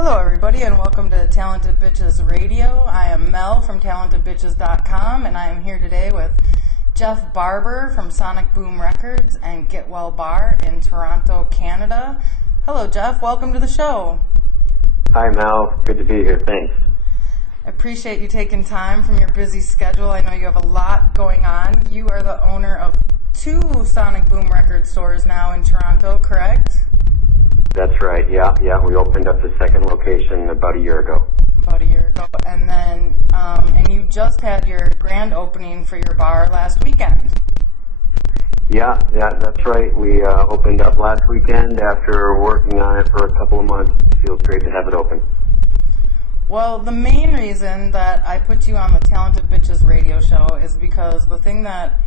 Hello everybody and welcome to Talented Bitches Radio. I am Mel from talentedbitches.com and I am here today with Jeff Barber from Sonic Boom Records and Get Well Bar in Toronto, Canada. Hello Jeff, welcome to the show. Hi Mel, good to be here, thanks. I appreciate you taking time from your busy schedule. I know you have a lot going on. You are the owner of 2 Sonic Boom Records stores now in Toronto, correct? That's right, yeah. We opened up the second location about a year ago. And then, and you just had your grand opening for your bar last weekend. Yeah, that's right. We opened up last weekend after working on it for a couple of months. It feels great to have it open. Well, the main reason that I put you on the Talented Bitches radio show is because the thing that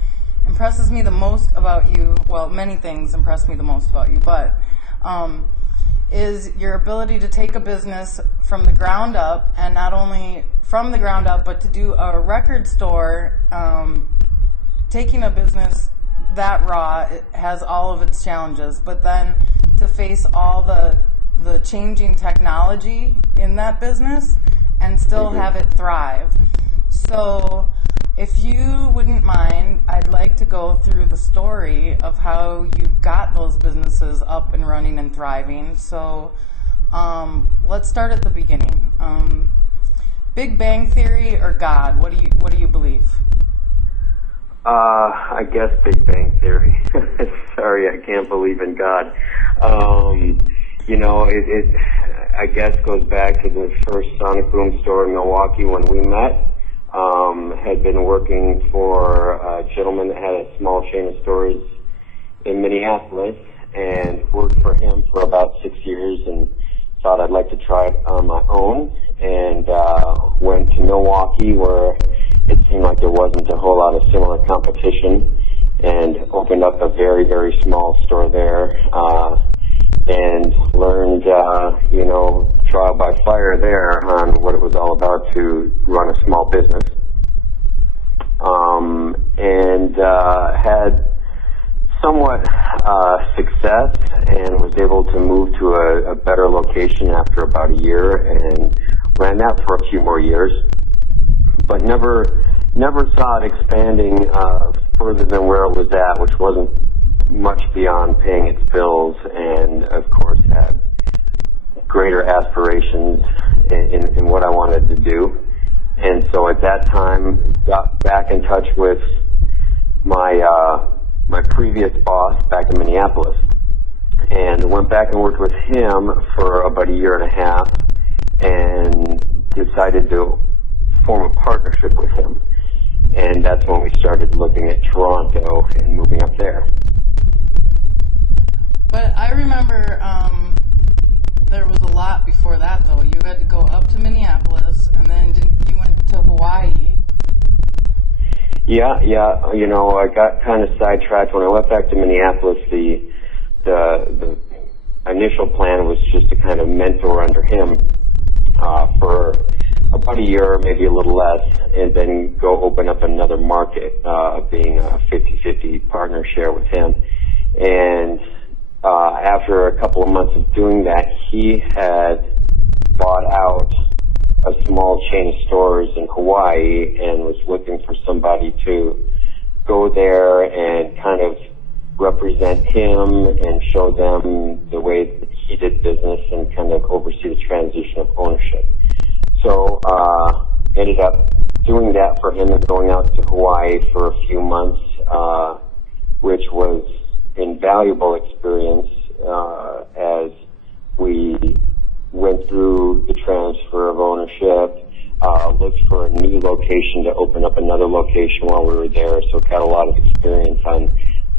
impresses me the most about you, well, many things impress me the most about you, but is your ability to take a business from the ground up, and not only from the ground up, but to do a record store. Taking a business that raw, it has all of its challenges, but then to face all the changing technology in that business and still have it thrive. So if you wouldn't mind, I'd like to go through the story of how you got those businesses up and running and thriving. So let's start at the beginning. Big Bang Theory or God? What do you believe? I guess Big Bang Theory. Sorry, I can't believe in God. It I guess goes back to the first Sonic Boom store in Milwaukee when we met. Had been working for a gentleman that had a small chain of stores in Minneapolis, and worked for him for about 6 years, and thought I'd like to try it on my own, and went to Milwaukee where it seemed like there wasn't a whole lot of similar competition, and opened up a very, very small store there, and learned, trial by fire there on what it was all about to run a small business. And had somewhat success, and was able to move to a better location after about a year, and ran that for a few more years, but never saw it expanding further than where it was at, which wasn't much beyond paying its bills, and of course had greater aspirations in what I wanted to do. And so at that time got back in touch with my previous boss back in Minneapolis, and went back and worked with him for about a year and a half, and decided to form a partnership with him. And that's when we started looking at Toronto and moving up there. But I remember there was a lot before that, though. You had to go up to Minneapolis, and then you went to Hawaii. Yeah. I got kind of sidetracked when I went back to Minneapolis. The initial plan was just to kind of mentor under him for about a year, maybe a little less, and then go open up another market, being a 50-50 partner share with him. And after a couple of months of doing that, he had bought out a small chain of stores in Hawaii and was looking for somebody to go there and kind of represent him and show them the way that he did business and kind of oversee the transition of ownership. So ended up doing that for him and going out to Hawaii for a few months, which was invaluable experience as we went through the transfer of ownership, looked for a new location to open up another location while we were there, so got a lot of experience on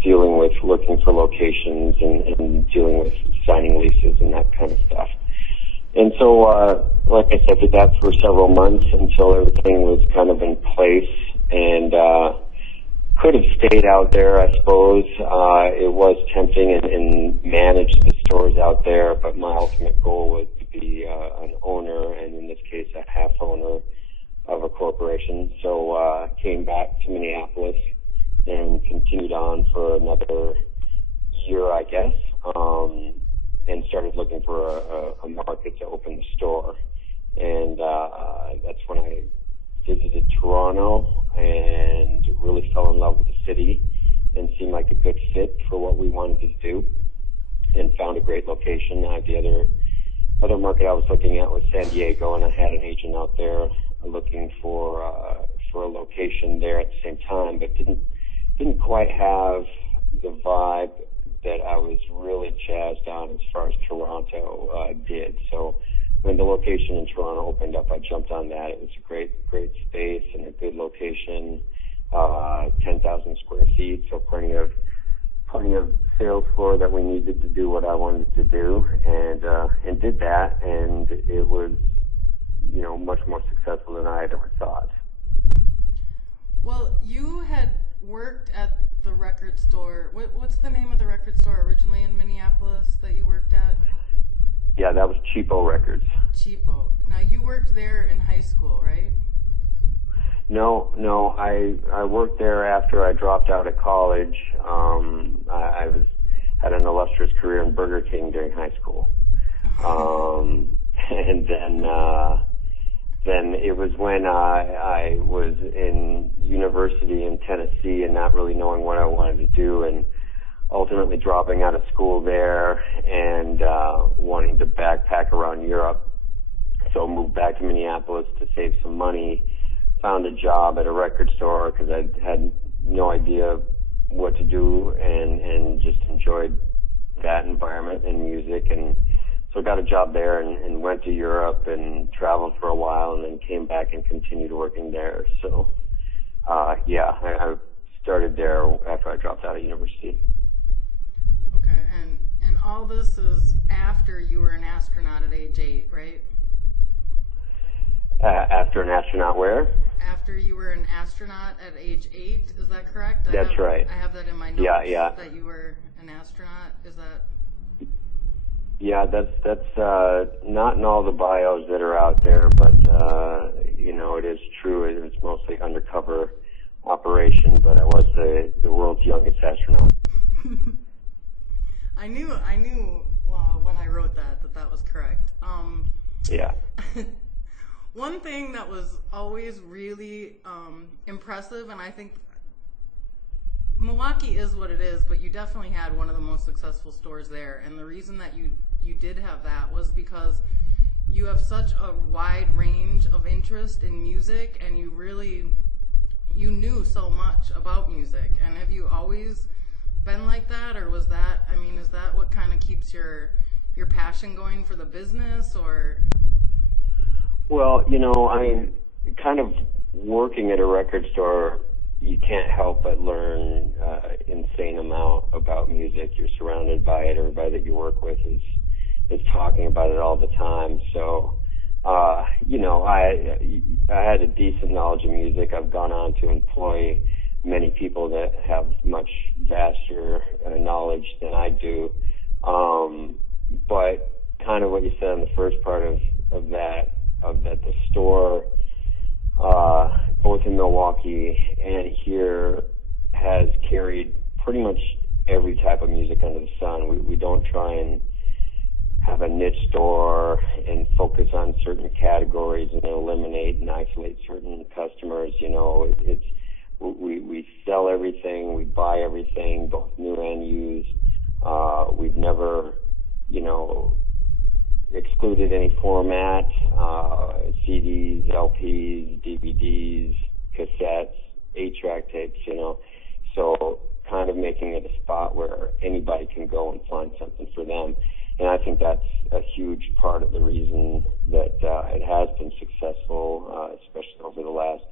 dealing with looking for locations and dealing with signing leases and that kind of stuff. And so, like I said, did that for several months until everything was kind of in place, and could have stayed out there, I suppose. It was tempting and managed the stores out there, but my ultimate goal was to be an owner, and in this case, a half owner of a corporation. So came back to Minneapolis and continued on for another year, I guess, and started looking for a market to open the store. And that's when I visited Toronto and really fell in love with the city and seemed like a good fit for what we wanted to do, and found a great location. The other market I was looking at was San Diego, and I had an agent out there looking for a location there at the same time, but didn't quite have the vibe that I was really jazzed on as far as Toronto did. So when the location in Toronto opened up, I jumped on that. It was a great space and a good location, 10,000 square feet, so plenty of sales floor that we needed to do what I wanted to do, and did that, and it was, much more successful than I had ever thought. Well, you had worked at the record store. What's the name of the record store originally in Minneapolis that you worked at? Yeah, that was Cheapo Records. Cheapo. Now, you worked there in high school, right? No, I worked there after I dropped out of college. I had an illustrious career in Burger King during high school. And then it was when I was in university in Tennessee and not really knowing what I wanted to do, and ultimately dropping out of school there and wanting to backpack around Europe. So moved back to Minneapolis to save some money. Found a job at a record store because I had no idea what to do, and just enjoyed that environment and music, and so got a job there and went to Europe and traveled for a while, and then came back and continued working there. So I started there after I dropped out of university. Okay, and all this is after you were an astronaut at age 8, right? After an astronaut where? After you were an astronaut at age 8, is that correct? That's right. I have that in my notes. Yeah. That you were an astronaut. Is that? Yeah, that's not in all the bios that are out there, but it is true. It was mostly undercover operation, but I was the world's youngest astronaut. I knew when I wrote that was correct. Yeah. One thing that was always really impressive, and I think Milwaukee is what it is, but you definitely had one of the most successful stores there. And the reason that you did have that was because you have such a wide range of interest in music, and you knew so much about music. And have you always been like that, or is that what kind of keeps your passion going for the business, or? Well, kind of working at a record store, you can't help but learn insane amount about music. You're surrounded by it. Everybody that you work with is talking about it all the time. So, I had a decent knowledge of music. I've gone on to employ many people that have much vaster knowledge than I do. But kind of what you said on the first part of that the store, both in Milwaukee and here, has carried pretty much every type of music under the sun. We don't try and have a niche store and focus on certain categories and eliminate and isolate certain customers. We sell everything, we buy everything, both new and used. We've never, excluded any format, CDs, LPs, DVDs, cassettes, 8-track tapes, so kind of making it a spot where anybody can go and find something for them. And I think that's a huge part of the reason that it has been successful, especially over the last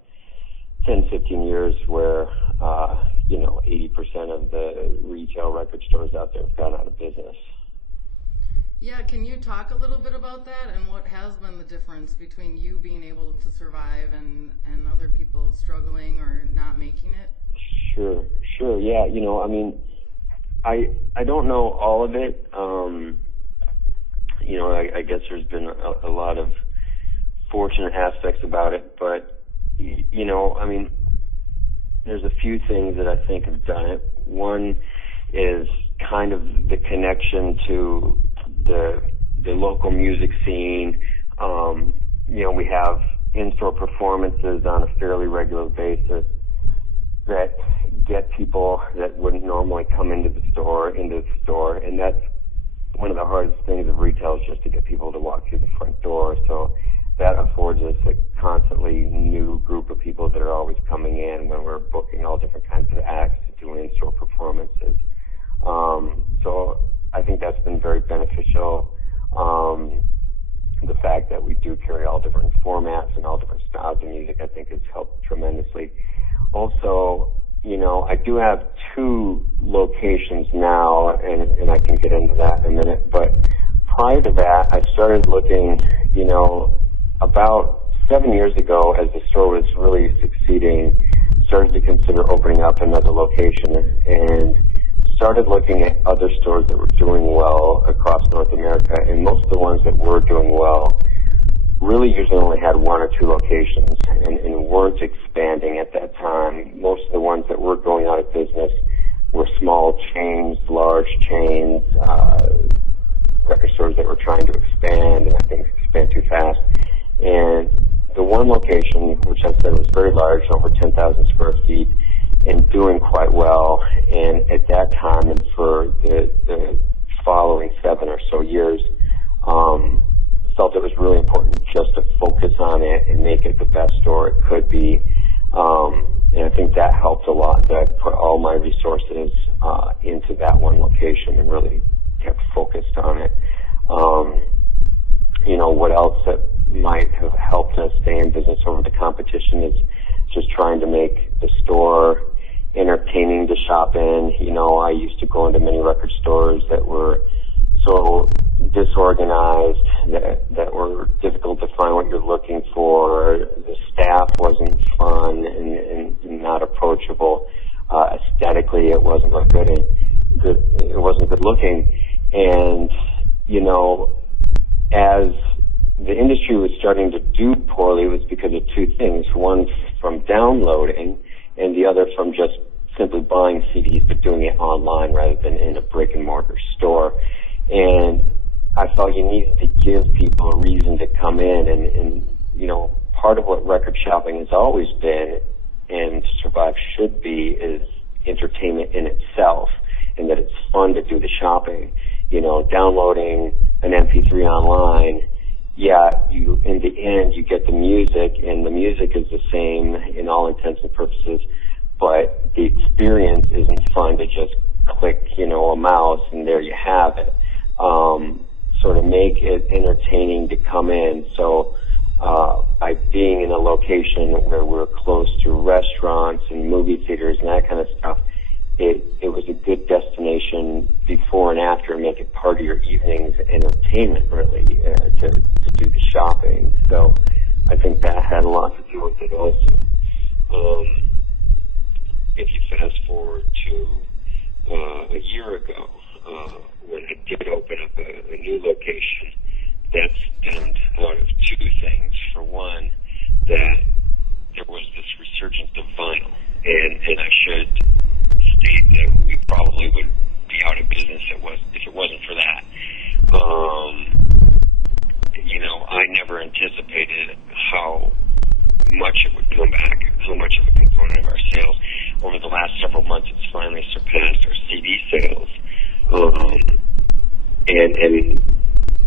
10, 15 years, where 80% of the retail record stores out there have gone out of business. Yeah, can you talk a little bit about that, and what has been the difference between you being able to survive and other people struggling or not making it? Sure. Yeah, I don't know all of it. I guess there's been a lot of fortunate aspects about it, but there's a few things that I think have done it. One is kind of the connection to the local music scene. We have in-store performances on a fairly regular basis that get people that wouldn't normally come into the store, and that's one of the hardest things of retail, is just to get people to walk through the front door. So that affords us a constantly new group of people that are always coming in when we're booking all different kinds of acts to do in-store performances. So I think that's been very beneficial. The fact that we do carry all different formats and all different styles of music, I think, has helped tremendously. Also, I do have 2 locations now, and I can get into that in a minute. But prior to that, I started looking, about 7 years ago, as the store was really succeeding, started to consider opening up another location, and started looking at other stores that were doing well across North America. And most of the ones that were doing well really usually only had 1 or 2 locations and weren't expanding at that time. Most of the ones that were going out of business were small chains, large chains, record stores that were trying to expand, and I think expand too fast. And the one location, which I said was very large, over 10,000 square feet, and doing quite well, and at that time and for the following 7 or so years, felt it was really important just to focus on it and make it the best store it could be. And I think that helped a lot, that I put all my resources into that one location and really kept focused on it. What else that might have helped us stay in business over the competition is just trying to make the store entertaining to shop in. I used to go into many record stores that were so disorganized, that were difficult to find what you're looking for. The staff wasn't fun and not approachable. Aesthetically, it wasn't it wasn't good looking. And, as the industry was starting to do poorly, it was because of 2 things. One, from downloading, and the other from just simply buying CDs but doing it online rather than in a brick and mortar store. And I felt you needed to give people a reason to come in, and part of what record shopping has always been, and Survive should be, is entertainment in itself, and that it's fun to do the shopping. Downloading an MP3 online, in the end, you get the music, and the music is the same in all intents and purposes, but the experience isn't fun to just click, a mouse, and there you have it. Sort of make it entertaining to come in. So by being in a location where we're close to restaurants and movie theaters and that kind of stuff, it was a good destination before and after, make it part of your evening's entertainment, really, to do the shopping. So I think that had a lot to do with it also. If you fast forward to a year ago, when I did open up a new location, that stemmed out of 2 things. For one, that there was this resurgence of vinyl, and I should state that we probably would be out of business if it wasn't for that. I never anticipated how much it would come back, how much of a component of our sales. Over the last several months, it's finally surpassed our CD sales.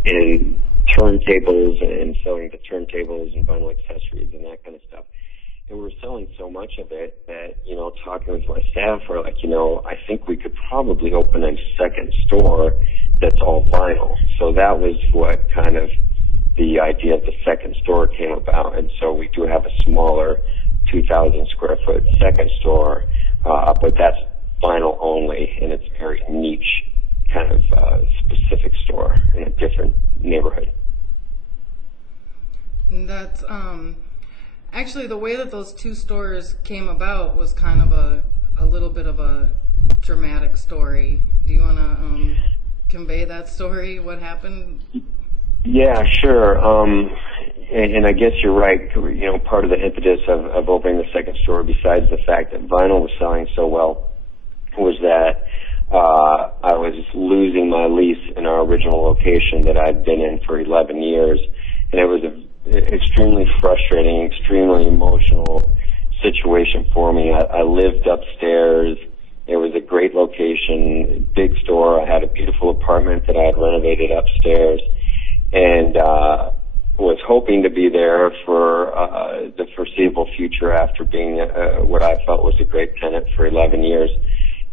And turntables, and selling the turntables and vinyl accessories and that kind of stuff. And we're selling so much of it that, talking with my staff, we're like, I think we could probably open a second store that's all vinyl. So that was what kind of the idea of the second store came about. And so we do have a smaller 2,000 square foot second store, but that's vinyl only, and it's a very niche kind of specific store in a different neighborhood. And that's actually the way that those 2 stores came about was kind of a little bit of a dramatic story. Do you want to convey that story? What happened? Yeah, sure. And I guess you're right. Part of the impetus of opening the second store, besides the fact that vinyl was selling so well, was that I was losing my lease in our original location that I'd been in for 11 years, and it was an extremely frustrating, extremely emotional situation for me. I lived upstairs. It was a great location, big store. I had a beautiful apartment that I had renovated upstairs, and was hoping to be there for the foreseeable future after being what I felt was a great tenant for 11 years.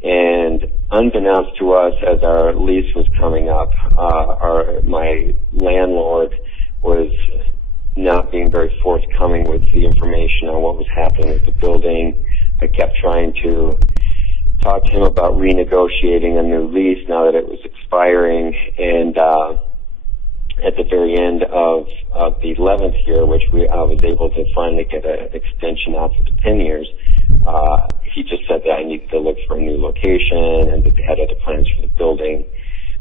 And unbeknownst to us, as our lease was coming up, my landlord was not being very forthcoming with the information on what was happening with the building. I kept trying to talk to him about renegotiating a new lease now that it was expiring, and at the very end of the 11th year, which I was able to finally get an extension out for the 10 years, he just said that I needed to look for a new location and that they had other plans for the building,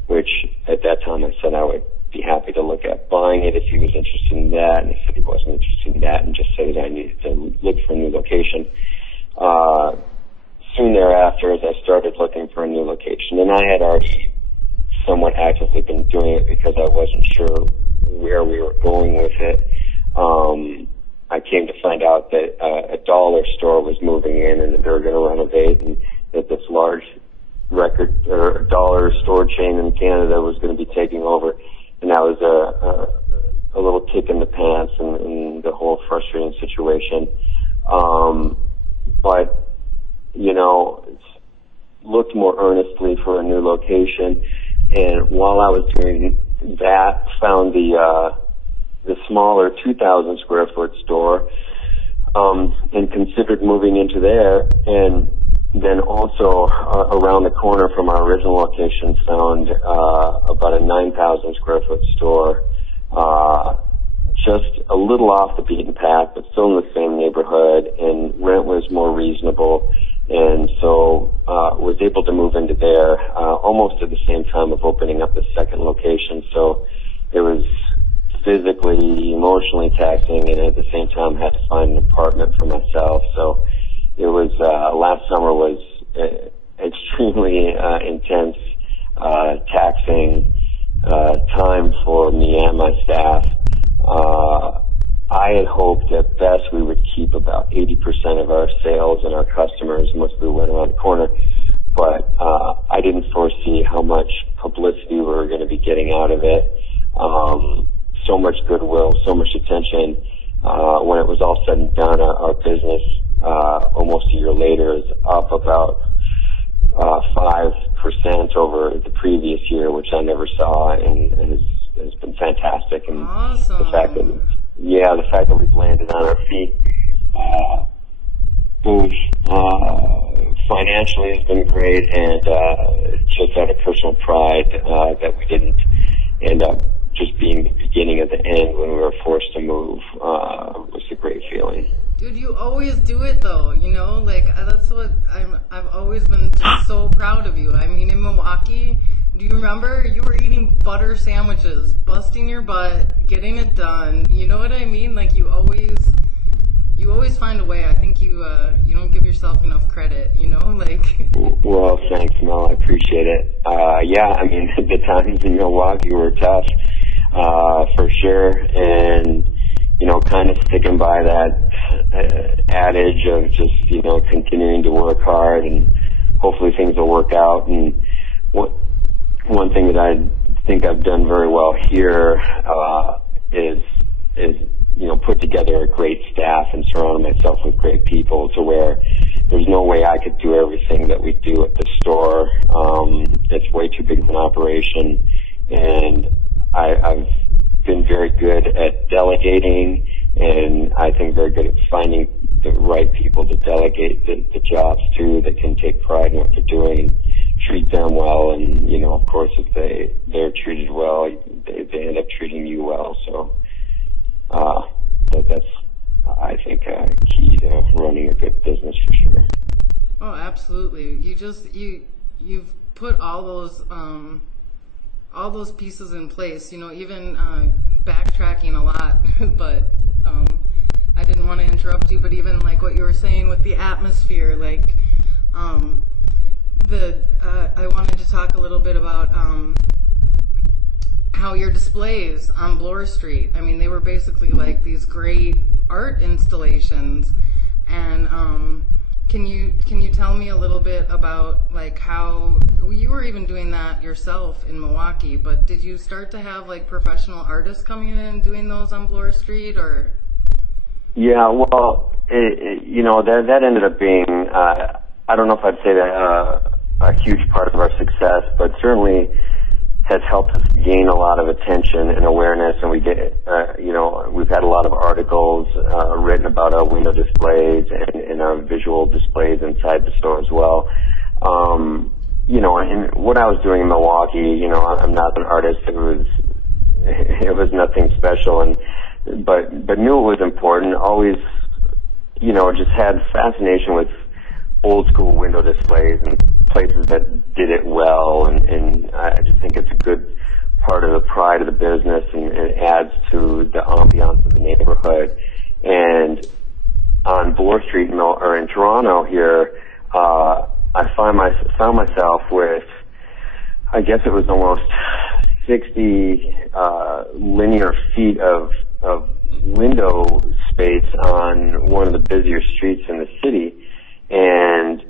which at that time I said I would be happy to look at buying it if he was interested in that, and he said he wasn't interested in that and just said that I needed to look for a new location. Soon thereafter, as I started looking for a new location, and I had already somewhat actively been doing it because I wasn't sure where we were going with it, I came to find out that a dollar store was moving in and that they were going to renovate, and that this large record or dollar store chain in Canada was going to be taking over, and that was a little kick in the pants in the whole frustrating situation. But you know, looked more earnestly for a new location, and while I was doing that, found the smaller 2,000 square foot store, and considered moving into there, and then also around the corner from our original location found about a 9,000 square foot store, just a little off the beaten path, but still in the same neighborhood, and rent was more reasonable, and so was able to move into there almost at the same time of opening up the second location. So it was physically, emotionally taxing, and at the same time had to find an apartment for myself. So it was last summer was extremely intense, taxing time for me and my staff. I had hoped at best we would keep about 80% of our sales and our customers once we went around the corner, but I didn't foresee how much publicity we were going to be getting out of it. So much goodwill, so much attention. When it was all said and done, our business almost a year later is up about 5% over the previous year, which I never saw, and has been fantastic. And awesome. The fact that we've landed on our feet, both financially has been great, and just out of personal pride that we didn't end up just being the beginning of the end when we were forced to move was a great feeling. Dude, you always do it though, you know, like that's what I've always been just so proud of you. I mean, in Milwaukee, do you remember you were eating butter sandwiches, busting your butt, getting it done? You know what I mean? Like you always find a way. I think you don't give yourself enough credit, you know, like. Well, thanks, Mel. I appreciate it. Yeah, I mean, the times in Milwaukee were tough, for sure, and you know, kind of sticking by that adage of just, you know, continuing to work hard and hopefully things will work out. And one thing that I think I've done very well here is you know, put together a great staff and surrounded myself with great people to where there's no way I could do everything that we do at the store. It's way too big of an operation, and I've been very good at delegating, and I think very good at finding the right people to delegate the jobs to that can take pride in what they're doing and treat them well. And, you know, of course, if they're treated well, they end up treating you well. So that's, I think, key to running a good business for sure. Oh, absolutely. You've put all those pieces in place, you know, even backtracking a lot, but I didn't want to interrupt you, but even like what you were saying with the atmosphere, like I wanted to talk a little bit about how your displays on Bloor Street. I mean, they were basically like these great art installations, and can you tell me a little bit about like how you were even doing that yourself in Milwaukee? But did you start to have like professional artists coming in and doing those on Bloor Street, or? Yeah, well, that ended up being I don't know if I'd say that a huge part of our success, but certainly has helped us gain a lot of attention and awareness, and we get, we've had a lot of articles written about our window displays and our visual displays inside the store as well. And what I was doing in Milwaukee, I'm not an artist. It was nothing special, but knew it was important. Always, just had fascination with old school window displays and places that did it well, and I just think it's a good part of the pride of the business, and it adds to the ambiance of the neighborhood. And on Bloor Street in Toronto here, I found myself with, I guess it was almost 60 linear feet of window space on one of the busier streets in the city, and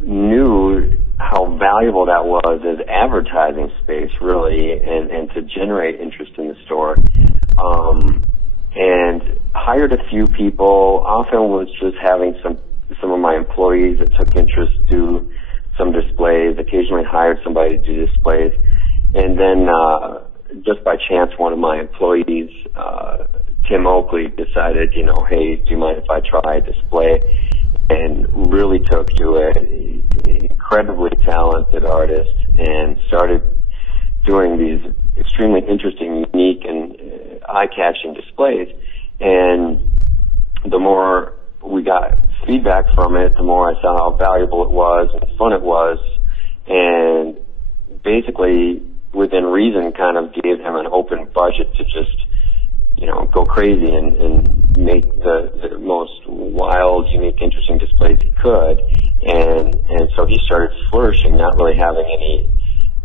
knew how valuable that was as advertising space, really, and to generate interest in the store. And hired a few people. Often was just having some of my employees that took interest do some displays. Occasionally hired somebody to do displays. And then just by chance, one of my employees, Tim Oakley, decided, hey, do you mind if I try a display? And really took to it. Incredibly talented artist, and started doing these extremely interesting, unique, and eye-catching displays. And the more we got feedback from it, the more I saw how valuable it was and fun it was, and basically within reason kind of gave him an open budget to just go crazy and make the most wild, unique, interesting displays he could. And so he started flourishing, not really having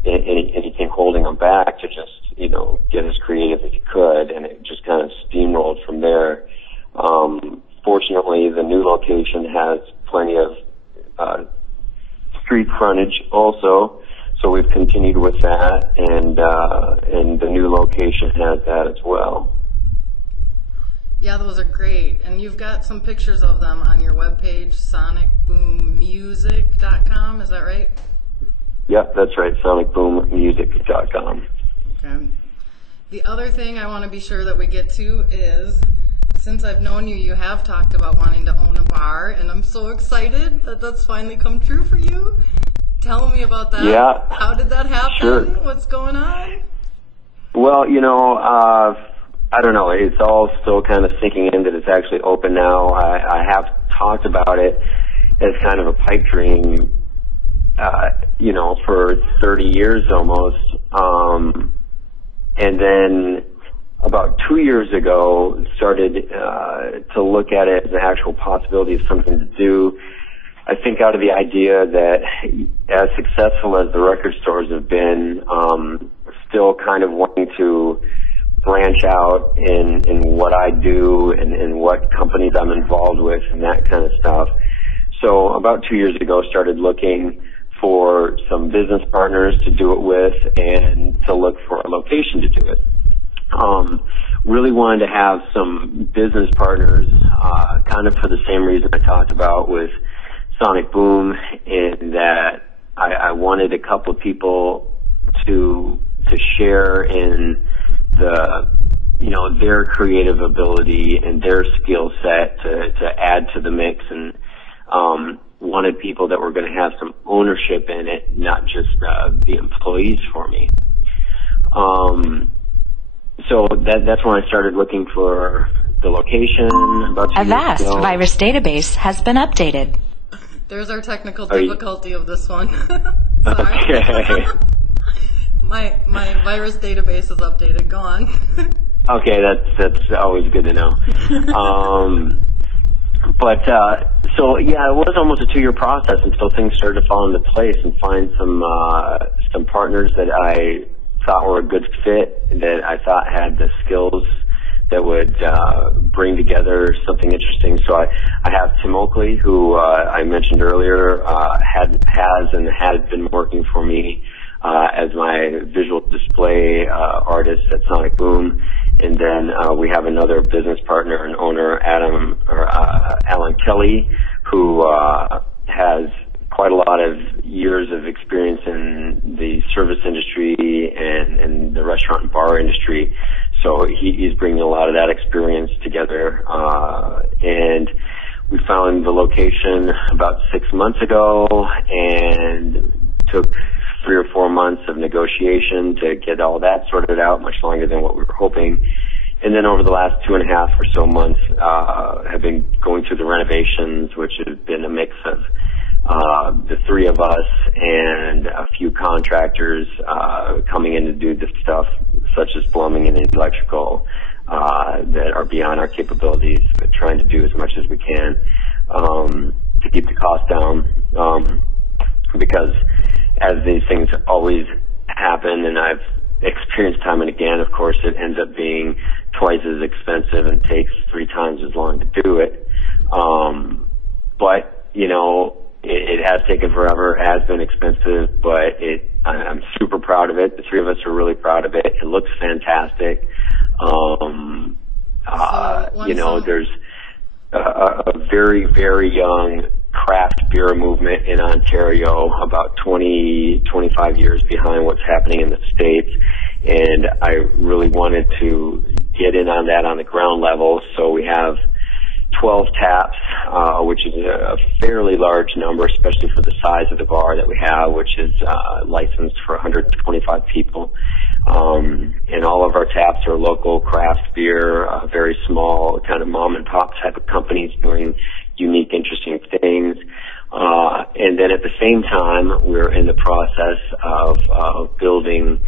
anything holding him back, to just, get as creative as he could, and it just kind of steamrolled from there. Fortunately, the new location has plenty of street frontage also, so we've continued with that, and the new location has that as well. Yeah, those are great. And you've got some pictures of them on your webpage, sonicboommusic.com, is that right? Yep, that's right, sonicboommusic.com. Okay. The other thing I want to be sure that we get to is, since I've known you, you have talked about wanting to own a bar, and I'm so excited that that's finally come true for you. Tell me about that. Yeah. How did that happen? Sure. What's going on? Well, I don't know. It's all still kind of sinking in that it's actually open now. I have talked about it as kind of a pipe dream, for 30 years almost. And then about 2 years ago, started to look at it as an actual possibility of something to do. I think out of the idea that as successful as the record stores have been, still kind of wanting to branch out in what I do and what companies I'm involved with and that kind of stuff. So about 2 years ago, started looking for some business partners to do it with and to look for a location to do it. Really wanted to have some business partners, kind of for the same reason I talked about with Sonic Boom, in that I wanted a couple of people to share in their creative ability and their skill set to add to the mix, and wanted people that were going to have some ownership in it, not just the employees for me. So that's when I started looking for the location. About 2 A years vast ago. virus database has been updated. There's our technical difficulty of this one. Sorry. Okay. My virus database is updated. Go on. Okay, that's always good to know. So yeah, it was almost a 2-year process until things started to fall into place and find some partners that I thought were a good fit, that I thought had the skills that would bring together something interesting. So I have Tim Oakley, who I mentioned earlier, has been working for me as my visual display artist at Sonic Boom. And then we have another business partner and owner, Alan Kelly, who has quite a lot of years of experience in the service industry and the restaurant and bar industry. So he's bringing a lot of that experience together. And we found the location about 6 months ago and took 3 or 4 months of negotiation to get all that sorted out, much longer than what we were hoping. And then over the last 2.5 or so months, have been going through the renovations, which has been a mix of the 3 of us and a few contractors coming in to do the stuff such as plumbing and electrical that are beyond our capabilities, but trying to do as much as we can to keep the cost down, because as these things always happen, and I've experienced time and again, of course, it ends up being twice as expensive and takes 3 times as long to do it. But, you know, it has taken forever, it has been expensive, but I'm super proud of it. The 3 of us are really proud of it. It looks fantastic. You know, there's a very, very young craft beer movement in Ontario, about 25 years behind what's happening in the States. And I really wanted to get in on that on the ground level. So we have 12 taps, which is a fairly large number, especially for the size of the bar that we have, which is licensed for 125 people. And all of our taps are local craft beer, very small, kind of mom and pop type of companies doing unique, interesting things. And then at the same time, we're in the process of building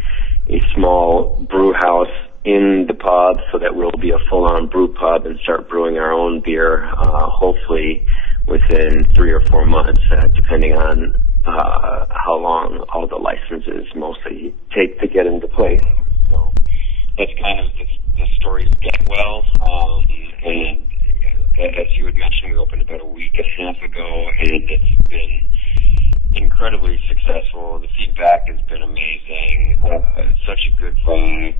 a small brew house in the pub so that we'll be a full-on brew pub and start brewing our own beer, hopefully within 3 or 4 months, depending on how long all the licenses mostly take to get into place. So that's kind of the story of Get Well. And as you had mentioned, we opened about a week and a half ago, and it's been incredibly successful. The feedback has been amazing. Such a good vibe.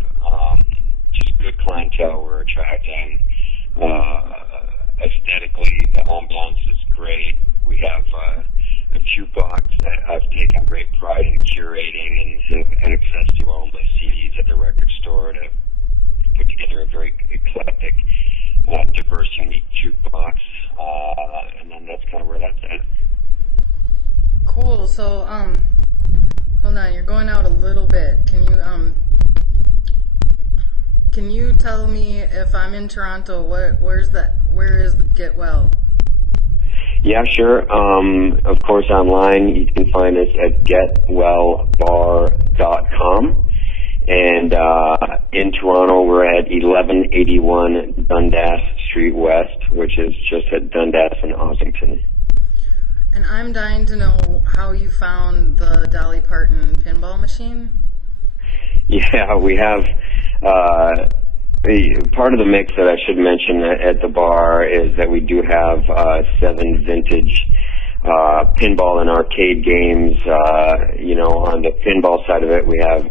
Just good clientele we're attracting. Aesthetically, the ambiance is great. We have a jukebox that I've taken great pride in curating and have access to all my CDs at the record store to put together a very eclectic, diverse, unique jukebox. And then that's kind of where that's at. Cool. So, hold on. You're going out a little bit. Can you tell me if I'm in Toronto, where is the Get Well? Yeah, sure. Of course, online you can find us at getwellbar.com. And in Toronto, we're at 1181 Dundas Street West, which is just at Dundas and Ossington. And I'm dying to know how you found the Dolly Parton pinball machine. Yeah, we have part of the mix that I should mention at the bar is that we do have 7 vintage pinball and arcade games. You know, on the pinball side of it, we have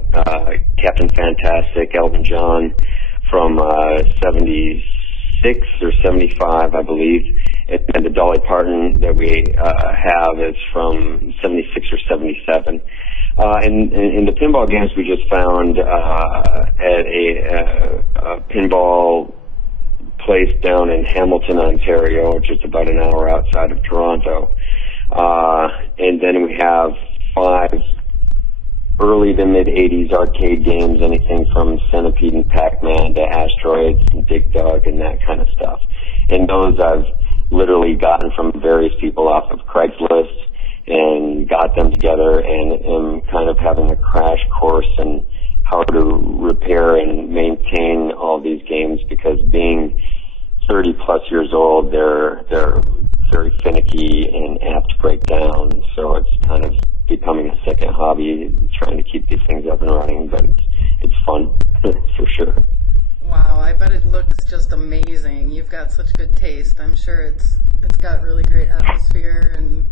Captain Fantastic, Elton John from 76 or 75, I believe. And the Dolly Parton that we have is from 76 or 77. And the pinball games we just found at a pinball place down in Hamilton, Ontario, which is about an hour outside of Toronto. And then we have 5 early to mid-'80s arcade games, anything from Centipede and Pac-Man to Asteroids and Dig Dug and that kind of stuff. And those I've literally gotten from various people off of Craigslist and got them together and am kind of having a crash course in how to repair and maintain all these games, because being 30+ plus years old. They're very finicky and apt to break down. So it's kind of becoming a second hobby, trying to keep these things up and running. But it's fun for sure. Wow, I bet it looks just amazing. You've got such good taste. I'm sure it's got really great atmosphere, and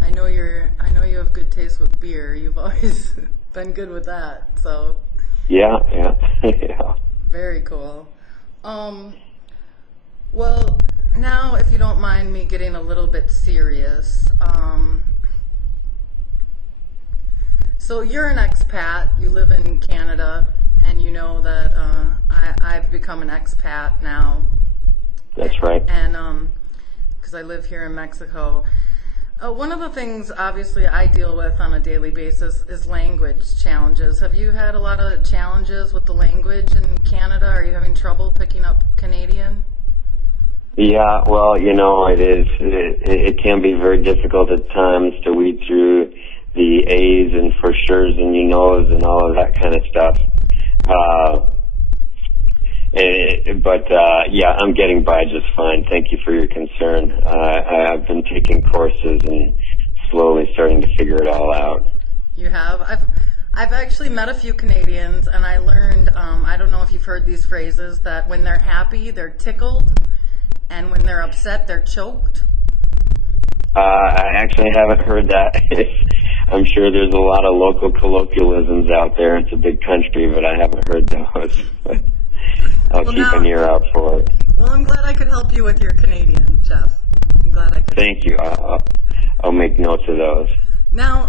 I know you have good taste with beer. You've always been good with that. So yeah. Very cool. Well, now if you don't mind me getting a little bit serious, so you're an expat. You live in Canada, and you know that I've become an expat now. That's right. And because I live here in Mexico. One of the things, obviously, I deal with on a daily basis is language challenges. Have you had a lot of challenges with the language in Canada? Are you having trouble picking up Canadian? Yeah, well, it is. It can be very difficult at times to weed through the A's and for sure's and you knows and all of that kind of stuff. Yeah, I'm getting by just fine. Thank you for your concern. I've been taking courses and slowly starting to figure it all out. You have? I've actually met a few Canadians, and I learned, I don't know if you've heard these phrases, that when they're happy, they're tickled, and when they're upset, they're choked. I actually haven't heard that. I'm sure there's a lot of local colloquialisms out there. It's a big country, but I haven't heard those. I'll keep an ear out for it. Well, I'm glad I could help you with your Canadian, Jeff. I'm glad I could. Thank you. I'll make notes of those. Now,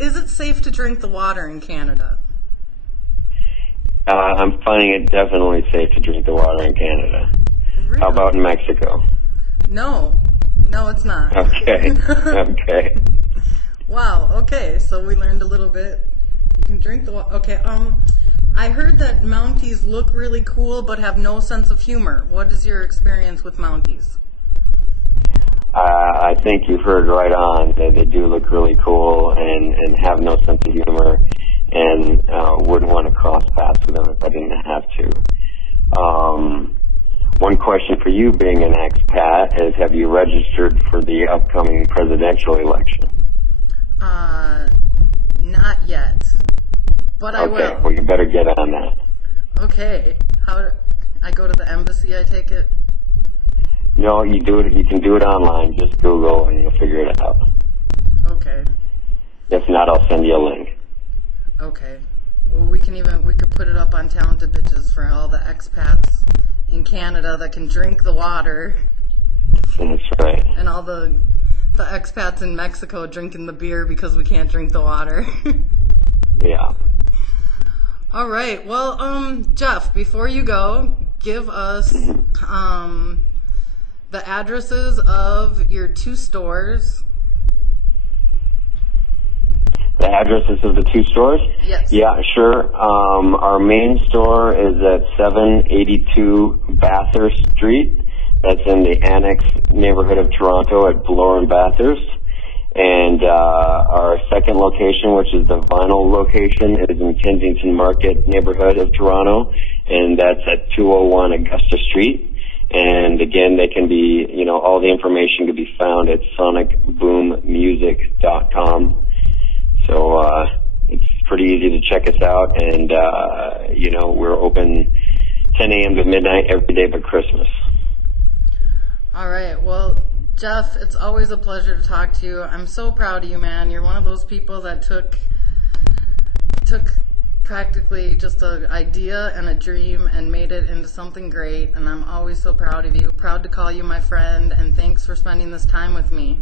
is it safe to drink the water in Canada? I'm finding it definitely safe to drink the water in Canada. Really? How about in Mexico? No, it's not. Okay. Okay. Wow. Okay, so we learned a little bit. You can drink the water. Okay. I heard that Mounties look really cool but have no sense of humor. What is your experience with Mounties? I think you've heard right on. They do look really cool and have no sense of humor, and wouldn't want to cross paths with them if I didn't have to. One question for you, being an expat, is have you registered for the upcoming presidential election? Not yet. But I will. Okay, well, you better get on that. Okay. I go to the embassy, I take it? No, you do it. You can do it online. Just Google and you'll figure it out. Okay. If not, I'll send you a link. Okay. Well, we could put it up on Talented Bitches for all the expats in Canada that can drink the water. That's right. And all the expats in Mexico drinking the beer because we can't drink the water. Yeah. All right. Well, Jeff, before you go, give us the addresses of your two stores. The addresses of the two stores? Yes. Yeah, sure. Our main store is at 782 Bathurst Street. That's in the Annex neighborhood of Toronto at Bloor and Bathurst. And our second location, which is the vinyl location, is in Kensington Market neighborhood of Toronto, and that's at 201 Augusta Street. And again, they can be, all the information can be found at sonicboommusic.com. So it's pretty easy to check us out, and we're open 10 a.m. to midnight every day but Christmas. All right. Well, Jeff, it's always a pleasure to talk to you. I'm so proud of you, man. You're one of those people that took practically just an idea and a dream and made it into something great, and I'm always so proud of you. Proud to call you my friend, and thanks for spending this time with me.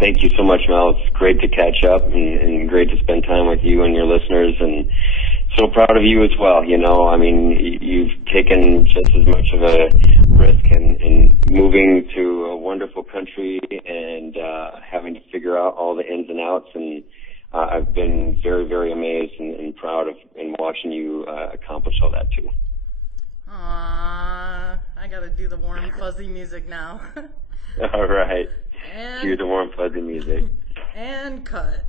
Thank you so much, Mel. It's great to catch up and great to spend time with you and your listeners, and so proud of you as well. You've taken just as much of a risk in moving to a wonderful country and having to figure out all the ins and outs, and I've been very, very amazed and proud of in watching you accomplish all that too. Aww, I gotta do the warm fuzzy music now. All right. And cue the warm fuzzy music. And cut.